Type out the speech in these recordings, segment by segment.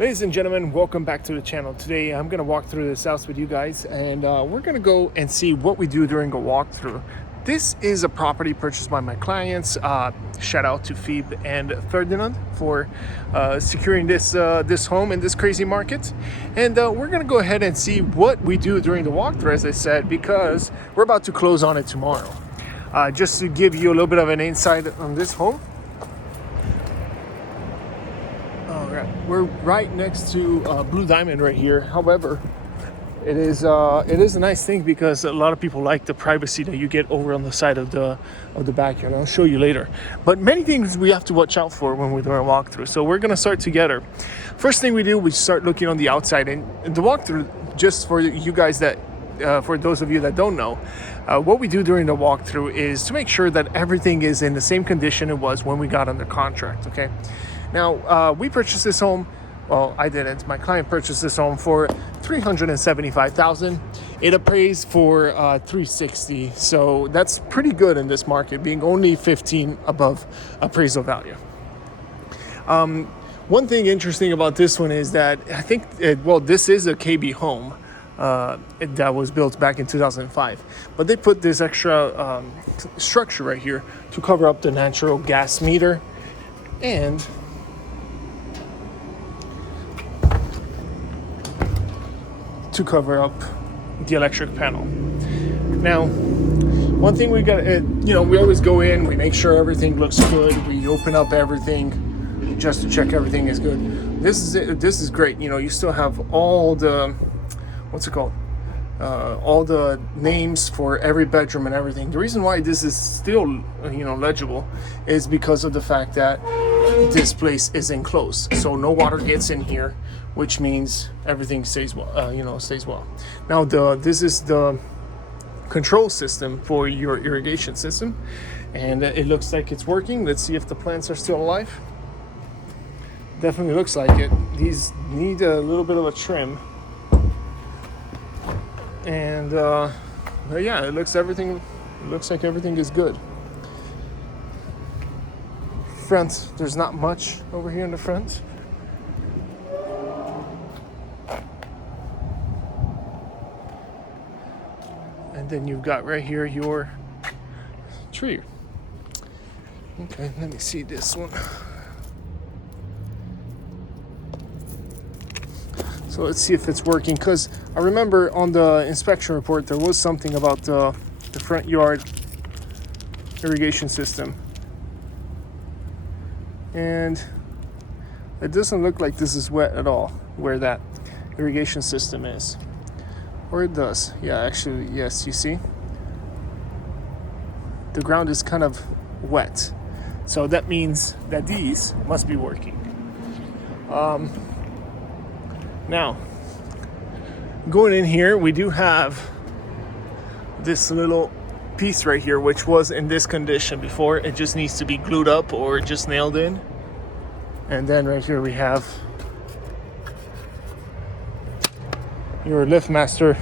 Ladies and gentlemen, welcome back to the channel. Today I'm going to walk through this house with you guys, and we're going to go and see what we do during a walkthrough. This is a property purchased by my clients. Shout out to Phoebe and Ferdinand for securing this home in this crazy market. And we're going to go ahead and see what we do during the walkthrough, as I said, because we're about to close on it tomorrow. Just to give you a little bit of an insight on this home. We're right next to Blue Diamond right here. However, it is a nice thing because a lot of people like the privacy that you get over on the side of the backyard. I'll show you later. But many things we have to watch out for when we're doing a walkthrough. So we're gonna start together. First thing we do, we start looking on the outside, and the walkthrough, just for you guys that, for those of you that don't know, what we do during the walkthrough is to make sure that everything is in the same condition it was when we got under contract. Okay. Now, we purchased this home. Well, I didn't. My client purchased this home for $375,000. It appraised for $360,000. So that's pretty good in this market, being only 15 above appraisal value. One thing interesting about this one is that I think, this is a KB home that was built back in 2005. But they put this extra structure right here to cover up the natural gas meter and to cover up the electric panel. Now, one thing we got, we always go in, we make sure everything looks good, we open up everything just to check everything is good. This is great. You still have all the, all the names for every bedroom and everything. The reason why this is still, legible is because of the fact that this place is enclosed, so no water gets in here, which means everything stays well. Stays well. Now, this is the control system for your irrigation system, and it looks like it's working. Let's see if the plants are still alive. Definitely looks like it. These need a little bit of a trim, and yeah, it looks like everything is good. Front, there's not much over here in the front. And then you've got right here your tree. Okay, let me see this one. So let's see if it's working, because I remember on the inspection report there was something about the front yard irrigation system. And it doesn't look like this is wet at all, where that irrigation system is. Or it does. Yeah, actually, yes, you see? The ground is kind of wet. So that means that these must be working. Now, going in here, we do have this little piece right here, which was in this condition before. It just needs to be glued up or just nailed in. And then right here we have your lift master.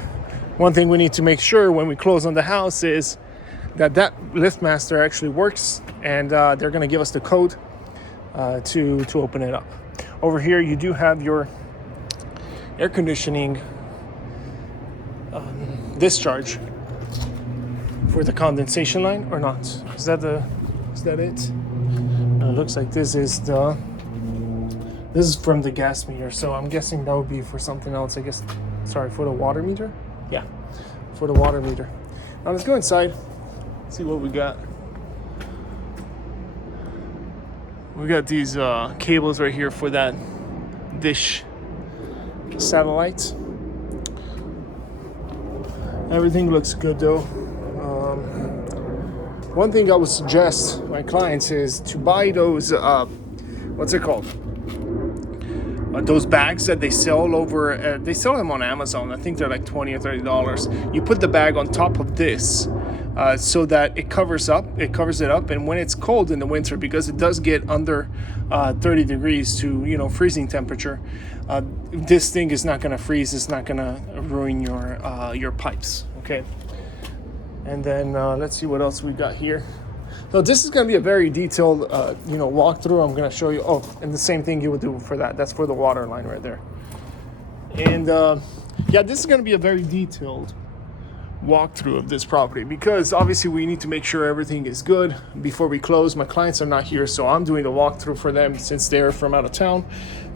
One thing we need to make sure when we close on the house is that lift master actually works, and they're going to give us the code to open it up. Over here you do have your air conditioning discharge for the condensation line, or not? Is that it? No, it looks like this is from the gas meter, so I'm guessing that would be for something else. I guess, sorry, for the water meter? Yeah, for the water meter. Now let's go inside, see what we got. We got these cables right here for that dish satellite. Everything looks good though. One thing I would suggest my clients is to buy those, those bags that they sell over, they sell them on Amazon. I think they're like $20 or $30. You put the bag on top of this so that it covers it up. And when it's cold in the winter, because it does get under 30 degrees to, freezing temperature, this thing is not going to freeze. It's not going to ruin your pipes. Okay. And then let's see what else we got here. So this is going to be a very detailed, walkthrough. I'm going to show you. Oh, and the same thing you would do for that. That's for the water line right there. And yeah, this is going to be a very detailed walkthrough of this property because obviously we need to make sure everything is good before we close. My clients are not here, so I'm doing the walkthrough for them since they're from out of town,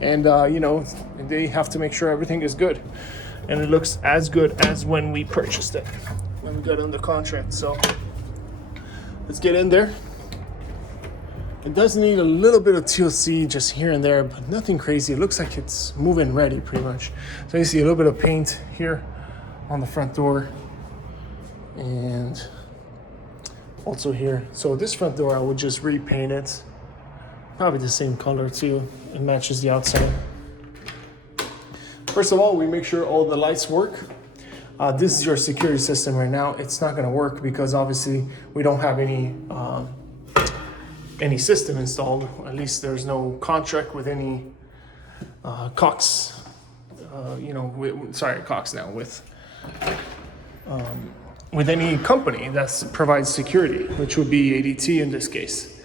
and they have to make sure everything is good, and it looks as good as when we purchased it, when we got under contract. So let's get in there. It does need a little bit of TLC just here and there, but nothing crazy. It looks like it's move-in ready pretty much. So you see a little bit of paint here on the front door and also here. So this front door, I would just repaint it. Probably the same color too. It matches the outside. First of all, we make sure all the lights work. This is your security system right now. It's not gonna work because obviously we don't have any system installed. At least there's no contract with any Cox, with any company that provides security, which would be ADT in this case.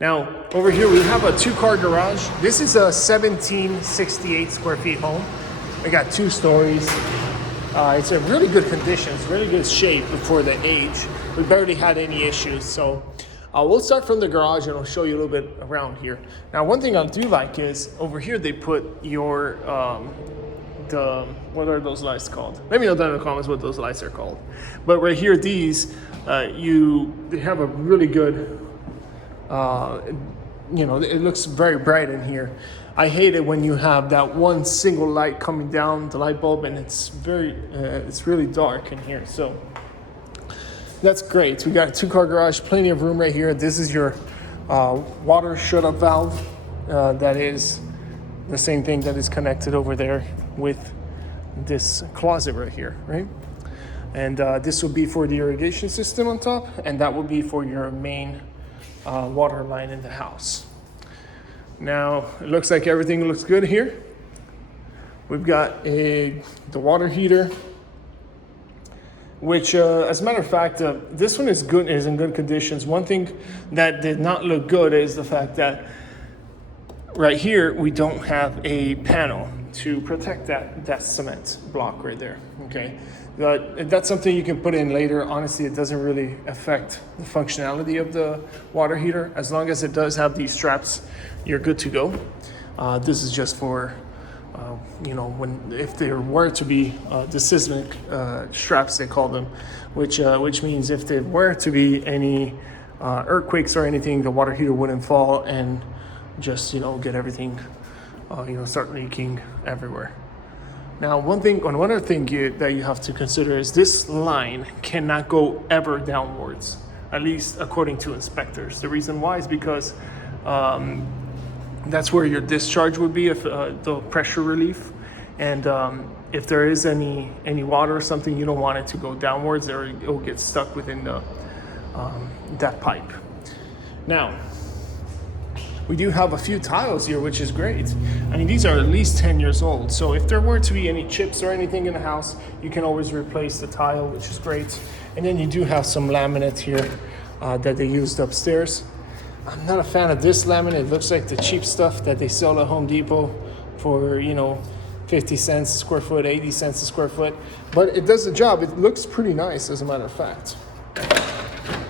Now, over here we have a 2-car garage. This is a 1768 square feet home. We got 2 stories. It's in really good condition. It's really good shape for the age. We barely had any issues. So we'll start from the garage and I'll show you a little bit around here. Now, one thing I do like is over here they put your, what are those lights called? Let me know down in the comments what those lights are called. But right here, these, they have a really good, it looks very bright in here. I hate it when you have that one single light coming down the light bulb and it's really dark in here. So that's great. We got a 2-car garage, plenty of room right here. This is your water shut-up valve. That is the same thing that is connected over there with this closet right here, right? And this will be for the irrigation system on top, and that will be for your main water line in the house. Now, it looks like everything looks good here. We've got the water heater, which, as a matter of fact, this one is in good conditions. One thing that did not look good is the fact that right here, we don't have a panel to protect that cement block right there, okay? That's something you can put in later. Honestly, it doesn't really affect the functionality of the water heater. As long as it does have these straps, you're good to go. This is just for, if there were to be the seismic straps, they call them, which means if there were to be any earthquakes or anything, the water heater wouldn't fall and just, get everything, start leaking everywhere. Now, one other thing that you have to consider is this line cannot go ever downwards, at least according to inspectors. The reason why is because that's where your discharge would be, if the pressure relief, and if there is any water or something, you don't want it to go downwards or it will get stuck within that pipe. Now, we do have a few tiles here, which is great. I mean, these are at least 10 years old. So if there were to be any chips or anything in the house, you can always replace the tile, which is great. And then you do have some laminate here that they used upstairs. I'm not a fan of this laminate. It looks like the cheap stuff that they sell at Home Depot for, 50 cents a square foot, 80 cents a square foot. But it does the job. It looks pretty nice, as a matter of fact.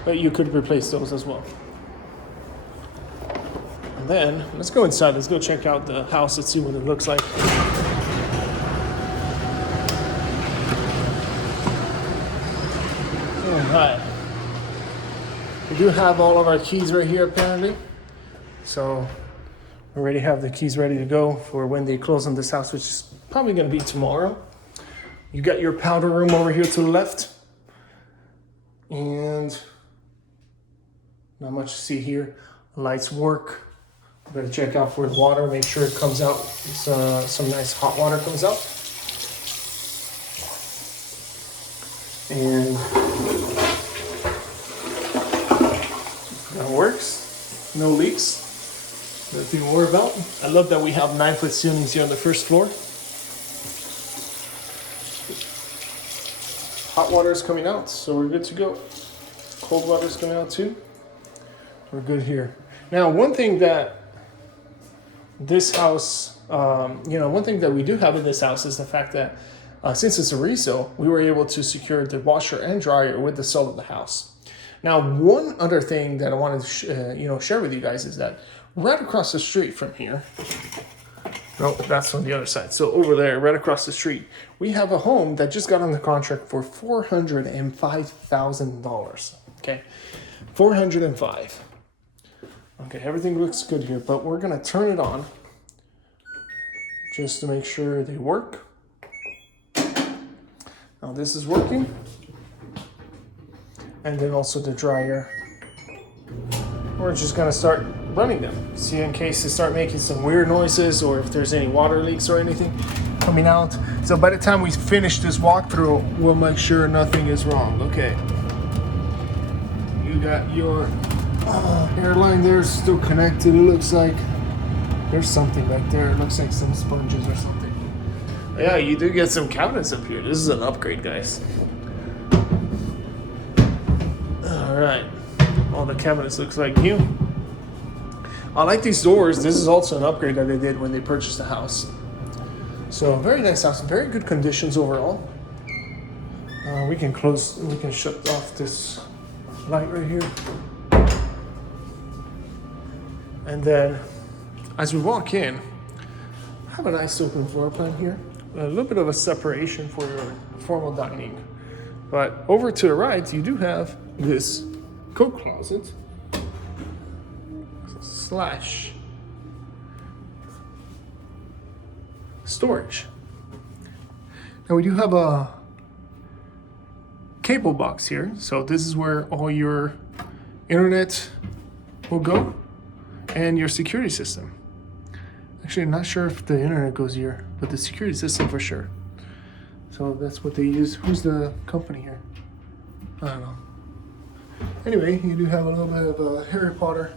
But you could replace those as well. Then let's go inside. Let's go check out the house. Let's see what it looks like. All right. We do have all of our keys right here, apparently. So we already have the keys ready to go for when they close on this house, which is probably going to be tomorrow. You got your powder room over here to the left. And not much to see here. Lights work. Better check out for the water, make sure it comes out, some nice hot water comes out. And that works, no leaks, nothing to worry about. I love that we have 9-foot ceilings here on the first floor. Hot water is coming out, so we're good to go. Cold water is coming out too. we're good here. Now, one thing that this house, one thing that we do have in this house is the fact that since it's a resale, we were able to secure the washer and dryer with the sale of the house. Now, one other thing that I wanted to share with you guys is that right across the street from here, no, that's on the other side. So over there, right across the street, we have a home that just got on the contract for $405,000. Okay, $405,000. Okay, everything looks good here, but we're gonna turn it on just to make sure they work. Now this is working. And then also the dryer. We're just gonna start running them. See, in case they start making some weird noises or if there's any water leaks or anything coming out. So by the time we finish this walkthrough, we'll make sure nothing is wrong. Okay. You got your airline there still connected. It looks like there's something back there. It looks like some sponges or something. Yeah, you do get some cabinets up here. This is an upgrade, guys. All right. All the cabinets looks like new. I like these doors. This is also an upgrade that they did when they purchased the house. So very nice house. Very good conditions overall. We can shut off this light right here. And then, as we walk in, have a nice open floor plan here. A little bit of a separation for your formal dining. But over to the right, you do have this coat closet slash storage. Now we do have a cable box here. So this is where all your internet will go. And your security system. Actually, I'm not sure if the internet goes here, but the security system for sure. So that's what they use. Who's the company here? I don't know. Anyway, you do have a little bit of a Harry Potter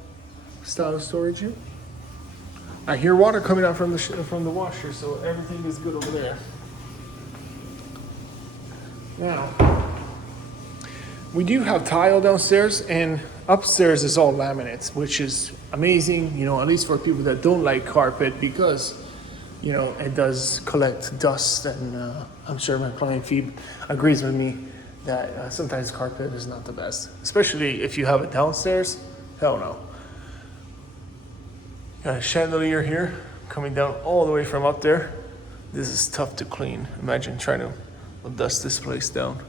style storage here. I hear water coming out from the washer, so everything is good over there. Now, we do have tile downstairs, and upstairs is all laminates, which is amazing, at least for people that don't like carpet, because, it does collect dust, and I'm sure my client Phoebe agrees with me that sometimes carpet is not the best, especially if you have it downstairs. Hell no. Got a chandelier here coming down all the way from up there. This is tough to clean. Imagine trying to dust this place down.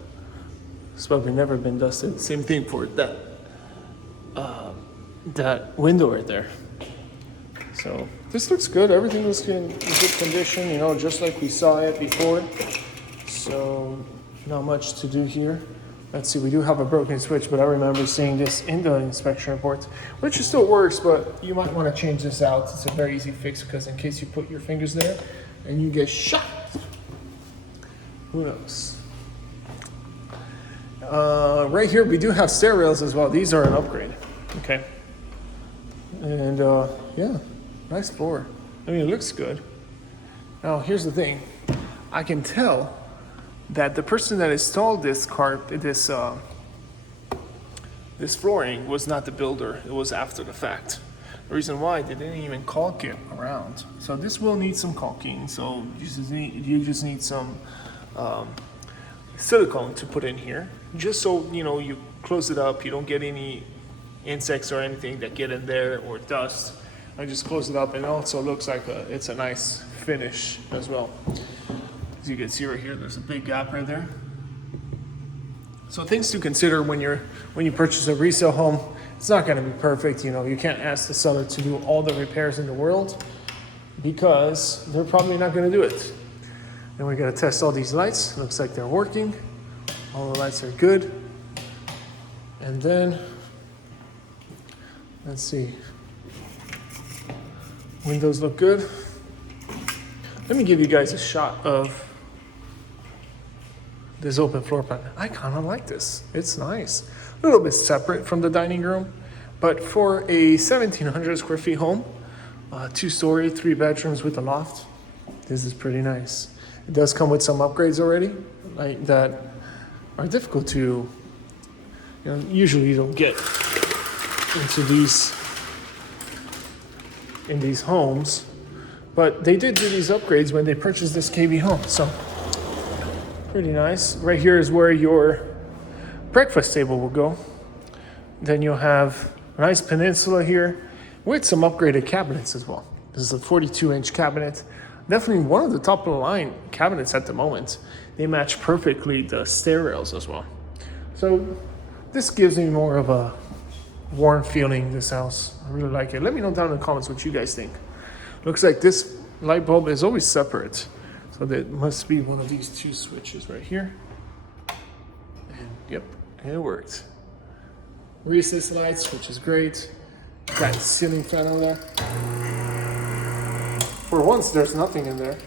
It's probably never been dusted. Same thing for that window right there. So this looks good. Everything looks in good condition, just like we saw it before. So not much to do here. Let's see, we do have a broken switch, but I remember seeing this in the inspection report, which still works, but you might want to change this out. It's a very easy fix, because in case you put your fingers there and you get shot, who knows? Right here, we do have stair rails as well. These are an upgrade, okay? And yeah, nice floor. I mean, it looks good. Now, here's the thing. I can tell that the person that installed this flooring was not the builder. It was after the fact. The reason why, they didn't even caulk it around. So this will need some caulking. So you just need some silicone to put in here, just so you close it up, you don't get any insects or anything that get in there, or dust. I just close it up, and it also looks like it's a nice finish as well. As you can see right here, there's a big gap right there. So things to consider when you purchase a resale home. It's not going to be perfect. You can't ask the seller to do all the repairs in the world, because they're probably not going to do it. Then we got to test all these lights. Looks like they're working. All the lights are good. And then, let's see. Windows look good. Let me give you guys a shot of this open floor plan. I kind of like this. It's nice. A little bit separate from the dining room, but for a 1,700 square feet home, 2-story, 3 bedrooms with a loft, this is pretty nice. It does come with some upgrades already, like that are difficult to, usually you don't get. into these in these homes, but they did do these upgrades when they purchased this KB home, so pretty nice. Right here is where your breakfast table will go. Then you'll have a nice peninsula here with some upgraded cabinets as well. This is a 42-inch cabinet. Definitely one of the top of the line cabinets at the moment. They match perfectly the stair rails as well. So this gives me more of a warm feeling, this house. I really like it. Let me know down in the comments what you guys think. Looks like this light bulb is always separate. So that must be one of these two switches right here. And yep, it worked. Recess lights, which is great. Got ceiling fan over there. For once, there's nothing in there.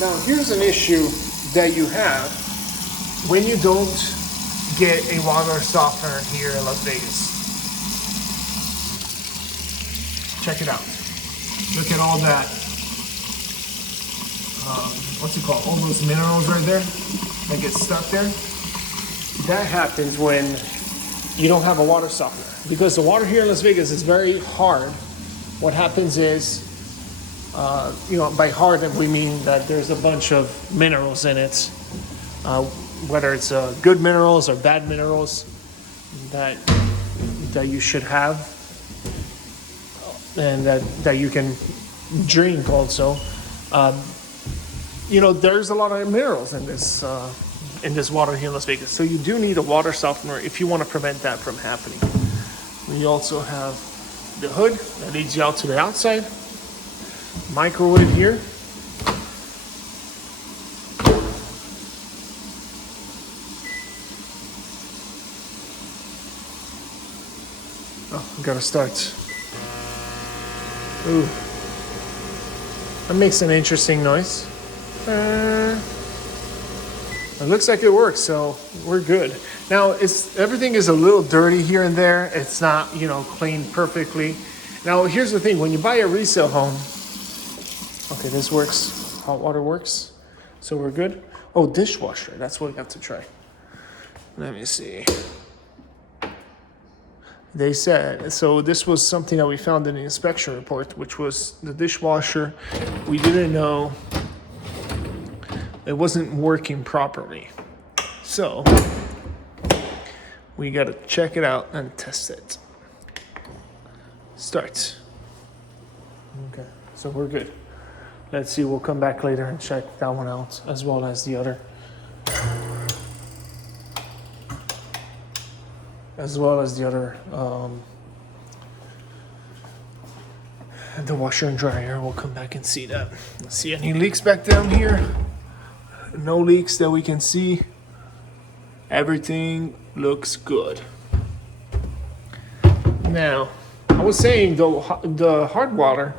Now, here's an issue that you have when you don't get a water softener here in Las Vegas. Check it out. Look at all that. What's it called? All those minerals right there that get stuck there. That happens when you don't have a water softener, because the water here in Las Vegas is very hard. What happens is, by hard we mean that there's a bunch of minerals in it, whether it's good minerals or bad minerals that you should have, and that you can drink also. There's a lot of minerals in this water here in Las Vegas. So you do need a water softener if you want to prevent that from happening. We also have the hood that leads you out to the outside. Microwave here. Oh, gotta start. Ooh. That makes an interesting noise. It looks like it works, so we're good. Now, everything is a little dirty here and there. It's not, cleaned perfectly. Now, here's the thing. When you buy a resale home, okay, this works. Hot water works, so we're good. Oh, dishwasher. That's what we have to try. Let me see. They said, so this was something that we found in the inspection report, which was the dishwasher. We didn't know it wasn't working properly. So we got to check it out and test it. Start. Okay, so we're good. Let's see, we'll come back later and check that one out as well as the other. The washer and dryer. We'll come back and see that. See any leaks back down here? No leaks that we can see. Everything looks good. Now, I was saying the hard water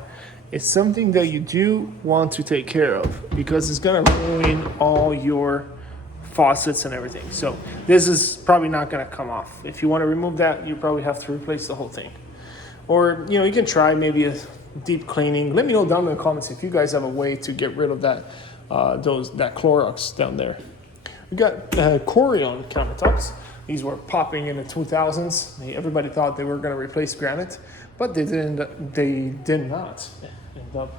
is something that you do want to take care of, because it's gonna ruin all your faucets and everything. So this is probably not gonna come off. If you want to remove that, you probably have to replace the whole thing. Or you can try maybe a deep cleaning. Let me know down in the comments if you guys have a way to get rid of that that Clorox down there. We got Corian countertops. These were popping in the 2000s. Everybody thought they were going to replace granite, but they didn't. They did not end up,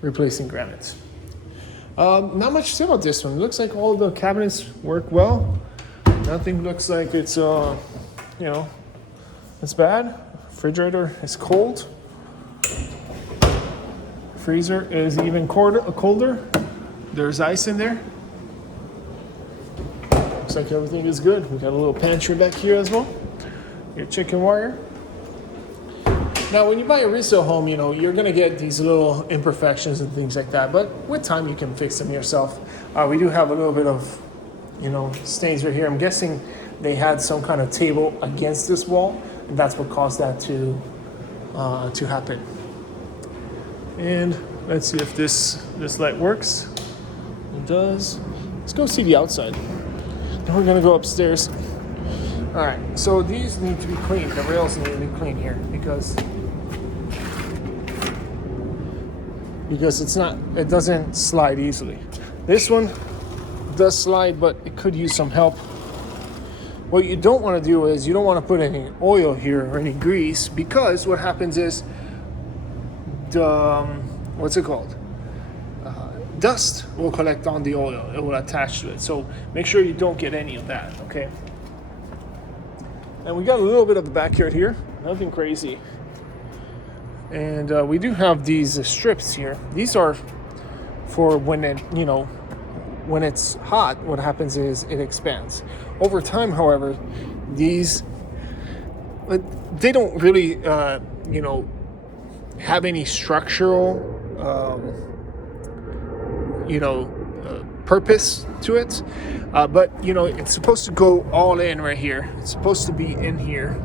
replacing granite. Not much to say about this one. It looks like all the cabinets work well. Nothing looks like it's it's bad. Refrigerator is cold. Freezer is even colder. There's ice in there. Looks like everything is good. We got a little pantry back here as well. Your chicken wire. Now, when you buy a resale home, you're gonna get these little imperfections and things like that. But with time, you can fix them yourself. We do have a little bit of, stains right here. I'm guessing they had some kind of table against this wall, and that's what caused that to happen. And let's see if this light works. It does. Let's go see the outside. Then we're gonna go upstairs. All right, so these need to be cleaned. The rails need to be cleaned here because it doesn't slide easily. This one does slide, but it could use some help. What you don't want to do is you don't want to put any oil here or any grease, because what happens is the what's it called? Dust will collect on the oil. It will attach to it. So make sure you don't get any of that, okay? And we got a little bit of the backyard here, nothing crazy. And we do have these strips here. These are for when it, when it's hot, what happens is it expands. Over time, however, these, they don't really, have any structural, purpose to it. But, it's supposed to go all in right here. It's supposed to be in here.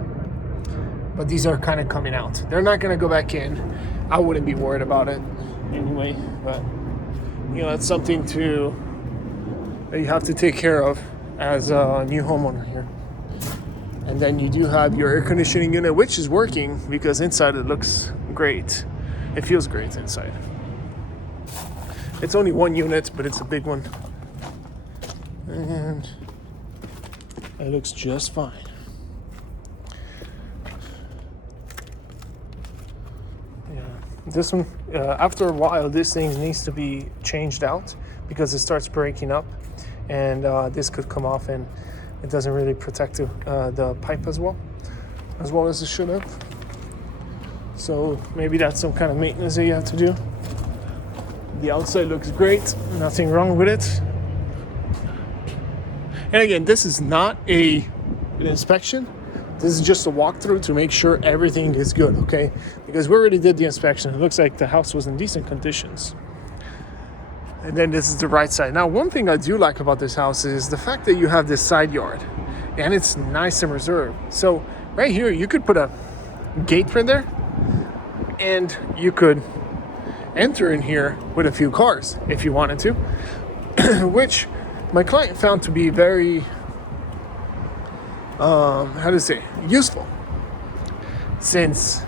But these are kind of coming out. They're not going to go back in. I wouldn't be worried about it anyway. But, it's something that you have to take care of as a new homeowner here. And then you do have your air conditioning unit, which is working because inside it looks great. It feels great inside. It's only one unit, but it's a big one. And it looks just fine. This one, after a while, this thing needs to be changed out because it starts breaking up, and this could come off, and it doesn't really protect the pipe as well as it should have. So maybe that's some kind of maintenance that you have to do. The outside looks great, nothing wrong with it. And again, this is not an inspection. This is just a walkthrough to make sure everything is good, okay? Because we already did the inspection. It looks like the house was in decent conditions. And then this is the right side. Now, one thing I do like about this house is the fact that you have this side yard. And it's nice and reserved. So right here, you could put a gate right there. And you could enter in here with a few cars if you wanted to. Which my client found to be very... useful, since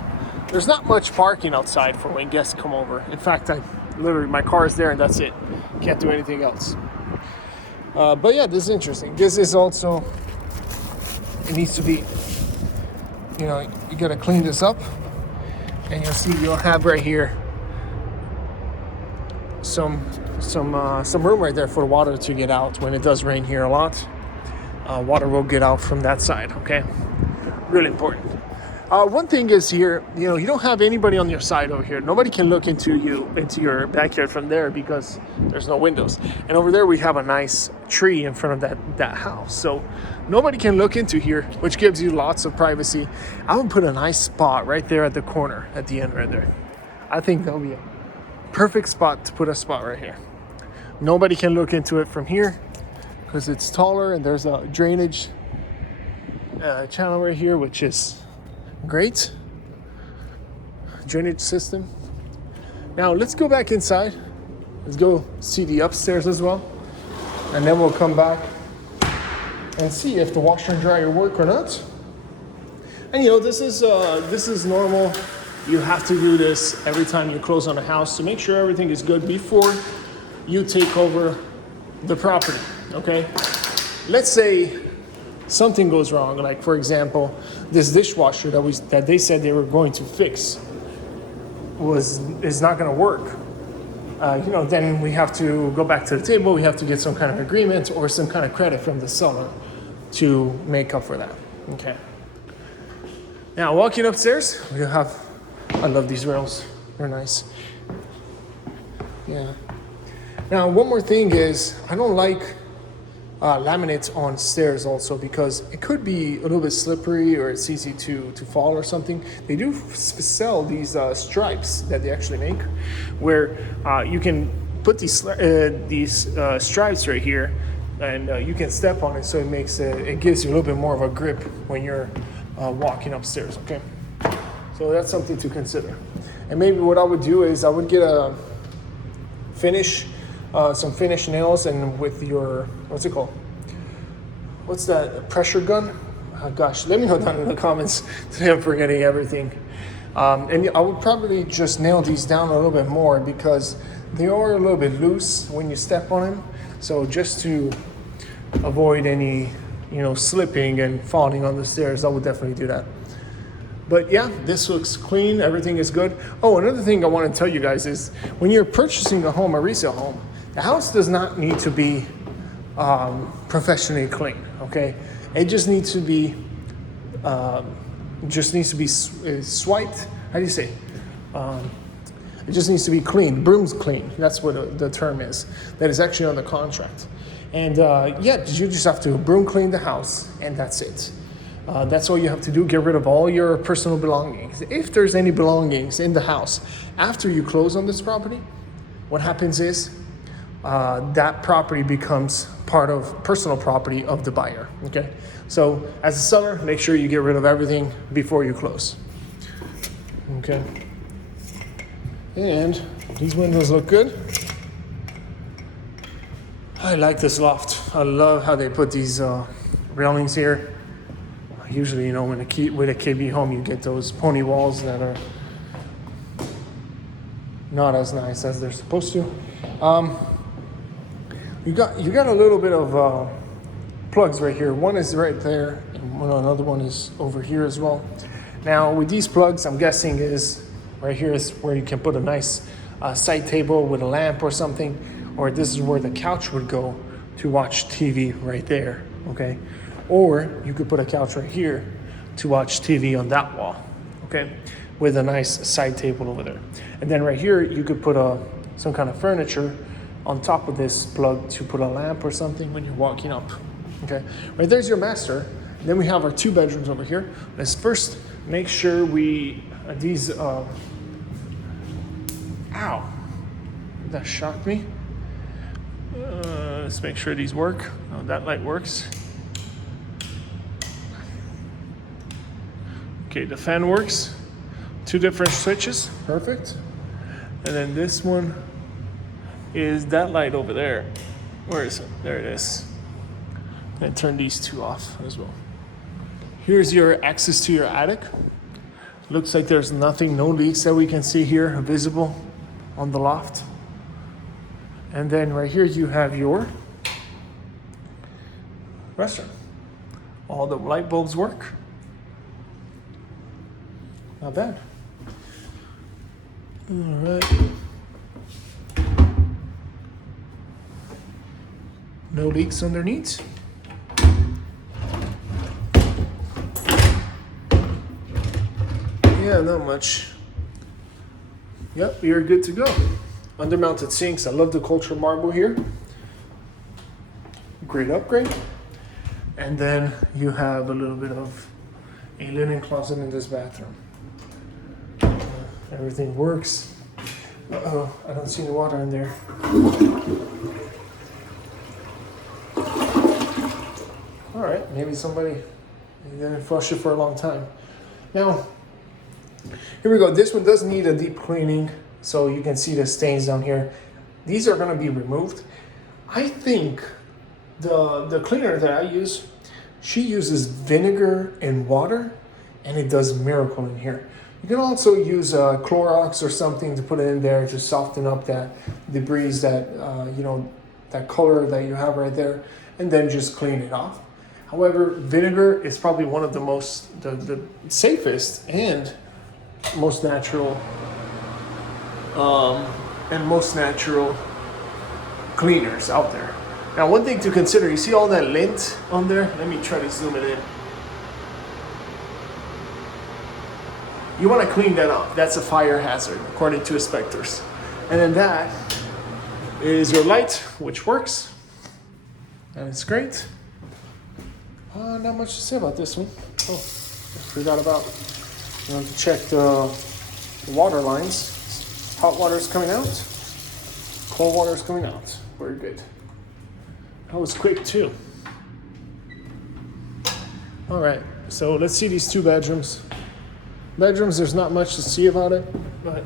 there's not much parking outside for when guests come over. In fact, my car is there and that's it. Can't do anything else. But yeah, this is interesting. This is also, it needs to be, you gotta clean this up, and you'll have right here some room right there for the water to get out when it does rain here a lot. Water will get out from that side, okay? Really important. One thing is here, you don't have anybody on your side over here. Nobody can look into your backyard from there because there's no windows. And over there we have a nice tree in front of that house. So nobody can look into here, which gives you lots of privacy. I would put a nice spot right there at the corner, at the end right there. I think that'll be a perfect spot to put a spot right here. Nobody can look into it from here, because it's taller, and there's a drainage channel right here, which is great. Drainage system. Now let's go back inside. Let's go see the upstairs as well, and then we'll come back and see if the washer and dryer work or not. And this is normal. You have to do this every time you close on a house to make sure everything is good before you take over the property. Okay, let's say something goes wrong, like for example, this dishwasher that they said they were going to fix is not going to work. Then we have to go back to the table. We have to get some kind of agreement or some kind of credit from the seller to make up for that. Okay. Now walking upstairs, we have. I love these rails. They're nice. Yeah. Now one more thing is I don't like laminates on stairs also, because it could be a little bit slippery or it's easy to fall or something. They do sell these stripes that they actually make, where you can put these stripes right here, and you can step on it, so it gives you a little bit more of a grip when you're walking upstairs. Okay, so that's something to consider. And maybe what I would do is I would get a some finish nails, and with your, what's it called? What's that, pressure gun? Oh, gosh, let me know down in the comments. Today I'm forgetting everything. And I would probably just nail these down a little bit more, because they are a little bit loose when you step on them. So just to avoid any slipping and falling on the stairs, I would definitely do that. But yeah, this looks clean. Everything is good. Oh, another thing I want to tell you guys is when you're purchasing a home, a resale home, the house does not need to be professionally clean. Okay, it just needs to be swiped. How do you say? It just needs to be clean. Broom's clean. That's what the term is. That is actually on the contract. And yeah, you just have to broom clean the house, and that's it. That's all you have to do. Get rid of all your personal belongings. If there's any belongings in the house after you close on this property, what happens is that property becomes part of personal property of the buyer. Okay, so as a seller, make sure you get rid of everything before you close. Okay, and these windows look good. I like this loft. I love how they put these railings here. Usually, with a KB home, you get those pony walls that are not as nice as they're supposed to. You got a little bit of plugs right here. One is right there, and another one is over here as well. Now, with these plugs, I'm guessing is right here is where you can put a nice side table with a lamp or something, or this is where the couch would go to watch TV right there. Okay. Or you could put a couch right here to watch TV on that wall, okay, with a nice side table over there. And then right here, you could put some kind of furniture on top of this plug to put a lamp or something when you're walking up, okay? Right there's your master. And then we have our 2 bedrooms over here. Let's first make sure ow, that shocked me. Let's make sure these work. Oh, that light works. Okay, the fan works. 2 different switches, perfect. And then this one is that light over there. Where is it? There it is. And turn these 2 off as well. Here's your access to your attic. Looks like there's nothing, no leaks that we can see here visible on the loft. And then right here you have your restroom. All the light bulbs work. Not bad. All right. No leaks underneath. Yeah, not much. Yep, you're good to go. Undermounted sinks. I love the cultural marble here. Great upgrade. And then you have a little bit of a linen closet in this bathroom. Everything works. Uh-oh, I don't see any water in there. All right, maybe somebody didn't flush it for a long time. Now, here we go. This one does need a deep cleaning, so you can see the stains down here. These are gonna be removed. I think the cleaner that I use, she uses vinegar and water, and it does a miracle in here. You can also use Clorox or something to put it in there to soften up that debris, that that color that you have right there, and then just clean it off. However, vinegar is probably one of the safest and most natural cleaners out there. Now, one thing to consider, you see all that lint on there? Let me try to zoom it in. You want to clean that up. That's a fire hazard, according to inspectors. And then that is your light, which works. And it's great. Not much to say about this one. Oh, I forgot about, to check the water lines. Hot water is coming out. Cold water is coming out. Very good. That was quick too. All right, so let's see these 2 bedrooms. Bedrooms, there's not much to see about it, but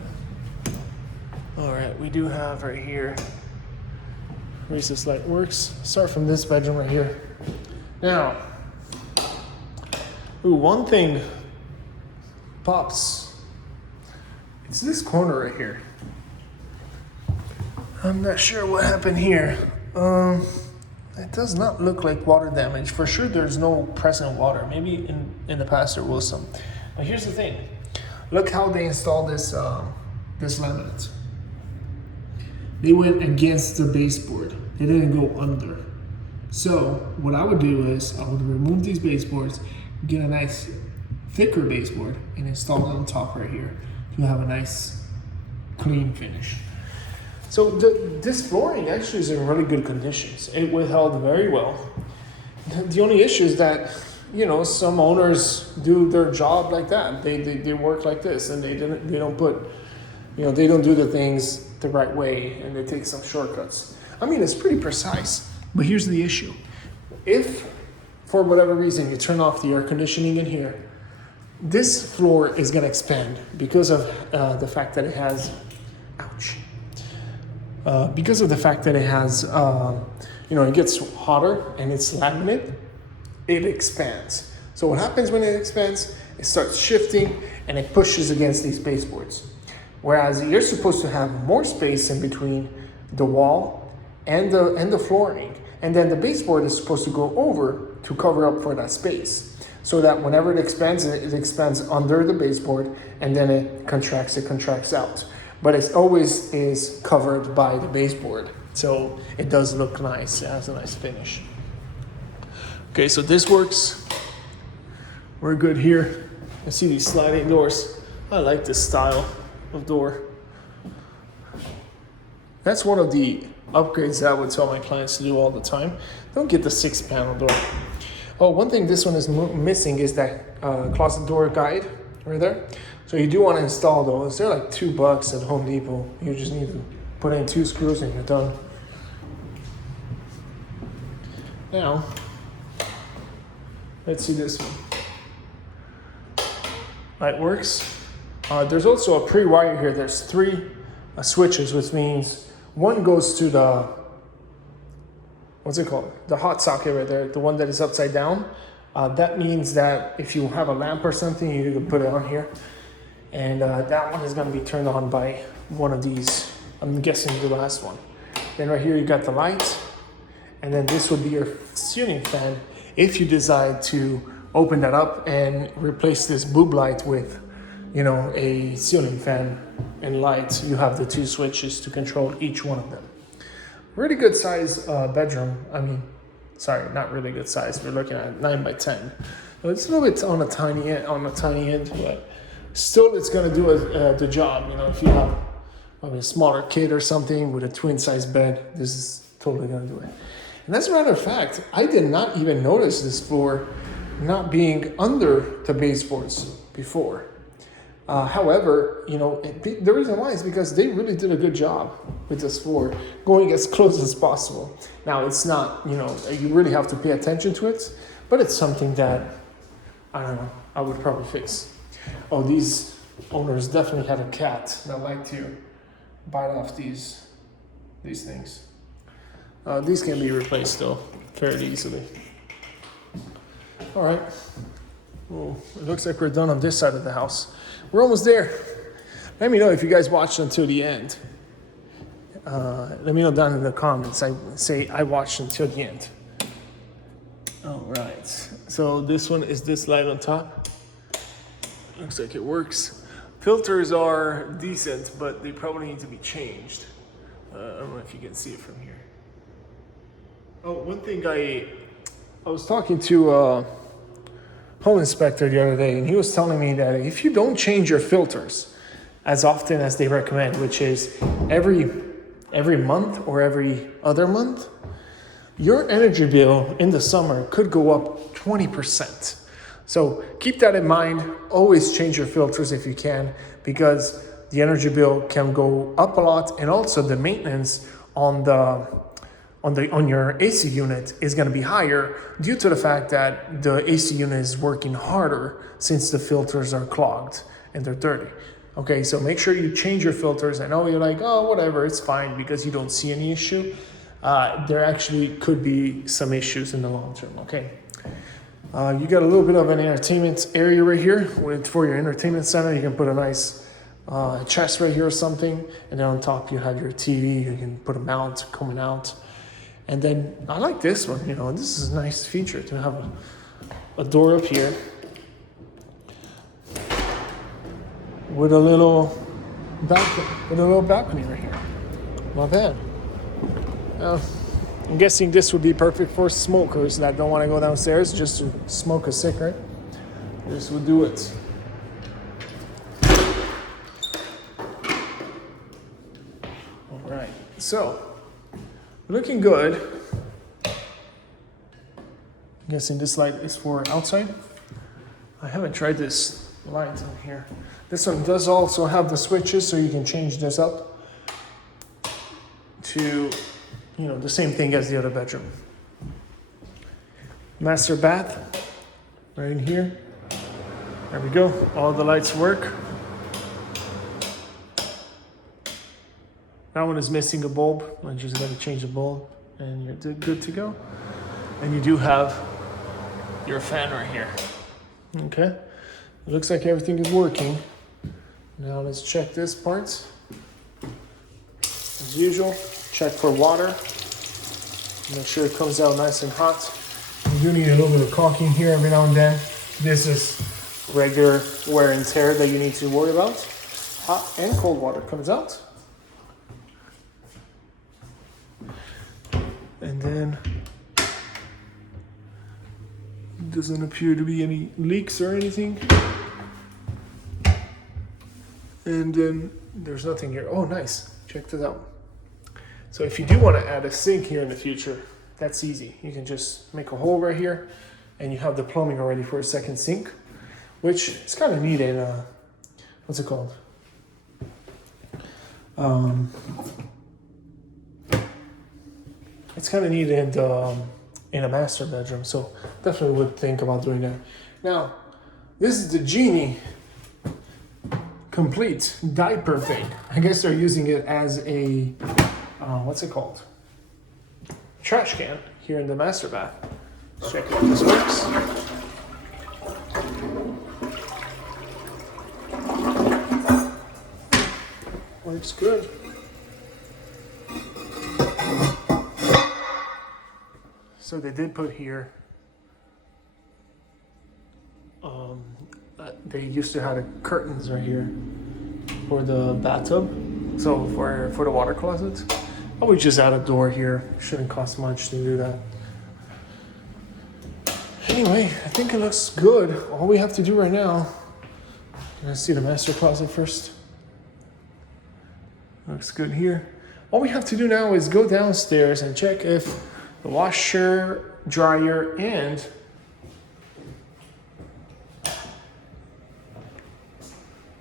all right, we do have right here, recess light works. Start from this bedroom right here. Now, one thing pops. It's this corner right here. I'm not sure what happened here. It does not look like water damage. For sure, there's no present water. Maybe in the past there was some. But here's the thing. Look how they installed this this laminate. They went against the baseboard. They didn't go under. So what I would do is I would remove these baseboards, get a nice thicker baseboard, and install it on top right here to have a nice clean finish. So this flooring actually is in really good conditions. It withheld very well. The only issue is that, you know, some owners do their job like that. They work like this, and they don't put, you know, they don't do the things the right way, and they take some shortcuts. I mean, it's pretty precise, but here's the issue. If for whatever reason you turn off the air conditioning in here, this floor is gonna expand because of the fact that it has, ouch. Because of the fact that it has, you know, it gets hotter and it's laminate, it expands. So what happens when it expands? It starts shifting and it pushes against these baseboards. Whereas you're supposed to have more space in between the wall and the flooring. And then the baseboard is supposed to go over to cover up for that space. So that whenever it expands under the baseboard, and then it contracts out. But it always is covered by the baseboard. So it does look nice. It has a nice finish. Okay, so this works. We're good here. I see these sliding doors. I like this style of door. That's one of the upgrades that I would tell my clients to do all the time. Don't get the 6-panel door. Oh, one thing this one is missing is that closet door guide right there. So you do want to install those. They're like $2 at Home Depot. You just need to put in 2 screws and you're done. Now, let's see this one. Light works. There's also a pre-wire here. There's 3 switches, which means one goes to the, what's it called? The hot socket right there, the one that is upside down. That means that if you have a lamp or something, you can put it on here. And that one is going to be turned on by one of these. I'm guessing the last one. Then right here you got the light, and then this would be your ceiling fan if you decide to open that up and replace this boob light with, you know, a ceiling fan and light. You have the 2 switches to control each one of them. Really good size bedroom. I mean, sorry, not really good size. We're looking at 9 by 10. It's a little bit on a tiny end, but still, it's going to do the job. You know, if you have a smaller kid or something with a twin-size bed, this is totally going to do it. And as a matter of fact, I did not even notice this floor not being under the baseboards before. However, you know, the reason why is because they really did a good job with this floor, going as close as possible. Now, it's not, you know, you really have to pay attention to it, but it's something that, I don't know, I would probably fix. Oh, these owners definitely have a cat that like to bite off these things. These can be replaced though, fairly easily. All right. Oh, it looks like we're done on this side of the house. We're almost there. Let me know if you guys watched until the end. Let me know down in the comments. I say I watched until the end. All right. So this one is this light on top. Looks like it works. Filters are decent, but they probably need to be changed. I don't know if you can see it from here. Oh, one thing I was talking to a home inspector the other day, and he was telling me that if you don't change your filters as often as they recommend, which is every month or every other month, your energy bill in the summer could go up 20%. So keep that in mind. Always change your filters if you can, because the energy bill can go up a lot, and also the maintenance on your AC unit is going to be higher due to the fact that the AC unit is working harder since the filters are clogged and they're dirty. Okay, so make sure you change your filters. I know you're like, oh, whatever, it's fine because you don't see any issue. There actually could be some issues in the long term. Okay. You got a little bit of an entertainment area right here for your entertainment center. You can put a nice chest right here or something, and then on top you have your TV. You can put a mount coming out, And then I like this one, you know, this is a nice feature to have a door up here with a little balcony right here. Not bad. I'm guessing this would be perfect for smokers that don't want to go downstairs just to smoke a cigarette. This would do it. All right, so looking good. I'm guessing this light is for outside. I haven't tried this light on here. This one does also have the switches, so you can change this up to, you know, the same thing as the other bedroom. Master bath, right in here. There we go. All the lights work. That one is missing a bulb. I'm just going to change the bulb, and you're good to go. And you do have your fan right here. Okay. It looks like everything is working. Now let's check this part. As usual, check for water. Make sure it comes out nice and hot. You do need a little bit of caulking here every now and then. This is regular wear and tear that you need to worry about. Hot and cold water comes out. And then doesn't appear to be any leaks or anything. And then there's nothing here. Oh, nice. Check this out. So if you do want to add a sink here in the future, that's easy. You can just make a hole right here and you have the plumbing already for a second sink, which is kind of neat in, what's it called? It's kind of neat in a master bedroom, so definitely would think about doing that. Now, this is the Genie Complete diaper thing. I guess they're using it as a, what's it called? Trash can here in the master bath. Let's check if this works. Works good. So they did put here, they used to have the curtains right here for the bathtub, so for the water closet. I would just add a door here. Shouldn't cost much to do that. Anyway, I think it looks good. All we have to do right now, let's see the master closet first. Looks good here. All we have to do now is go downstairs and check if the washer, dryer, and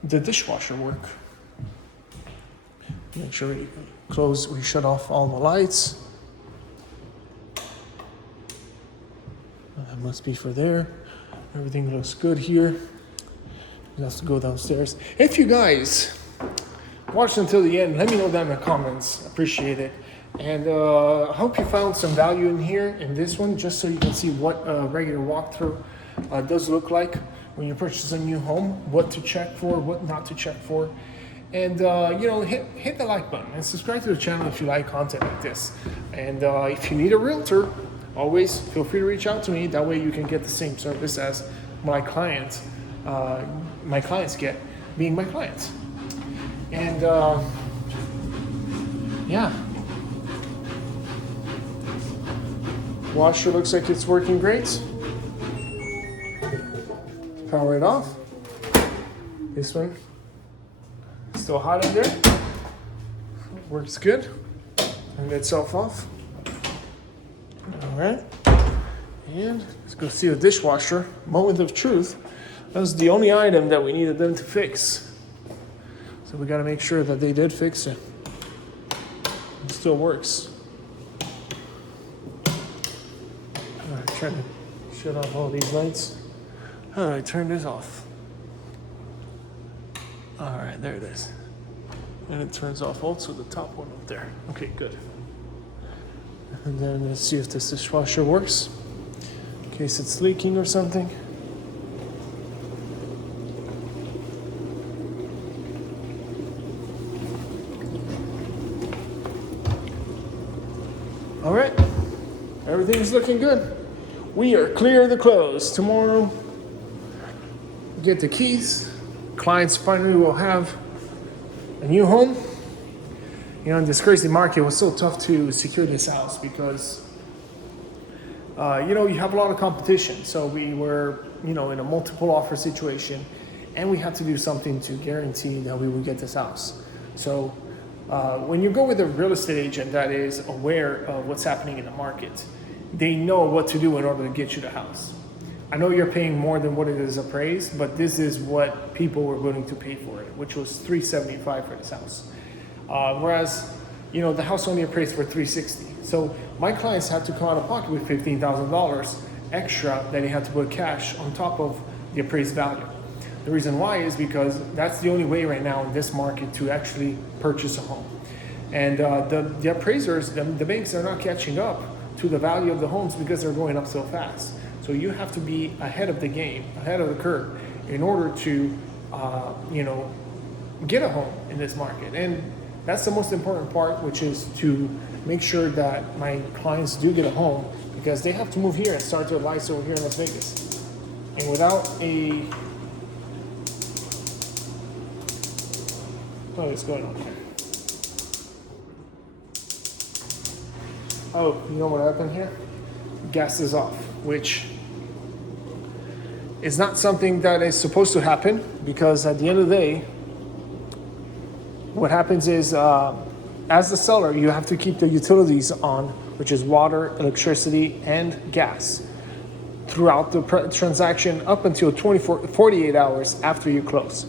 the dishwasher work. Make sure we shut off all the lights. That must be for there. Everything looks good here. You have to go downstairs. If you guys watched until the end, let me know down in the comments. Appreciate it. And I hope you found some value in here in this one, just so you can see what a regular walkthrough does look like when you purchase a new home, what to check for, what not to check for. And you know, hit the like button and subscribe to the channel if you like content like this. And if you need a realtor, always feel free to reach out to me. That way you can get the same service as my clients get, being my clients. And yeah. Washer looks like it's working great. Power it off. This one still hot in there. Works good. Turn itself off. All right. And let's go see the dishwasher. Moment of truth. That was the only item that we needed them to fix. So we got to make sure that they did fix it. It still works. Trying to shut off all these lights. How do I turn this off? All right, there it is. And it turns off also the top one up there. Okay, good. And then let's see if this dishwasher works, in case it's leaking or something. All right. everything's looking good. We are clear to close. Tomorrow, get the keys. Clients finally will have a new home. You know, in this crazy market, it was so tough to secure this house because, you know, you have a lot of competition. So we were, you know, in a multiple offer situation, and we had to do something to guarantee that we would get this house. So when you go with a real estate agent that is aware of what's happening in the market, they know what to do in order to get you the house. I know you're paying more than what it is appraised, but this is what people were willing to pay for it, which was $375 for this house. Whereas, you know, the house only appraised for $360. So my clients had to come out of pocket with $15,000 extra that they had to put cash on top of the appraised value. The reason why is because that's the only way right now in this market to actually purchase a home. And the appraisers, the banks are not catching up to the value of the homes because they're going up so fast. So you have to be ahead of the game, ahead of the curve, in order to, you know, get a home in this market. And that's the most important part, which is to make sure that my clients do get a home, because they have to move here and start their lives over here in Las Vegas. And without a, what is going on here? Oh, you know what happened here? Gas is off, which is not something that is supposed to happen, because at the end of the day, what happens is, as the seller, you have to keep the utilities on, which is water, electricity, and gas, throughout the transaction up until 48 hours after you close.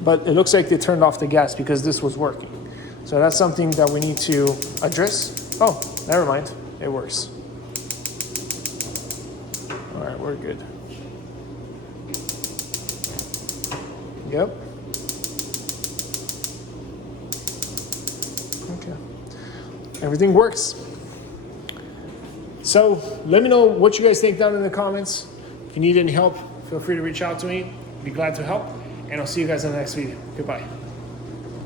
But it looks like they turned off the gas because this was working. So that's something that we need to address. Oh, never mind, it works. All right, we're good. Yep. Okay. Everything works. So let me know what you guys think down in the comments. If you need any help, feel free to reach out to me. Be glad to help. And I'll see you guys in the next video. Goodbye.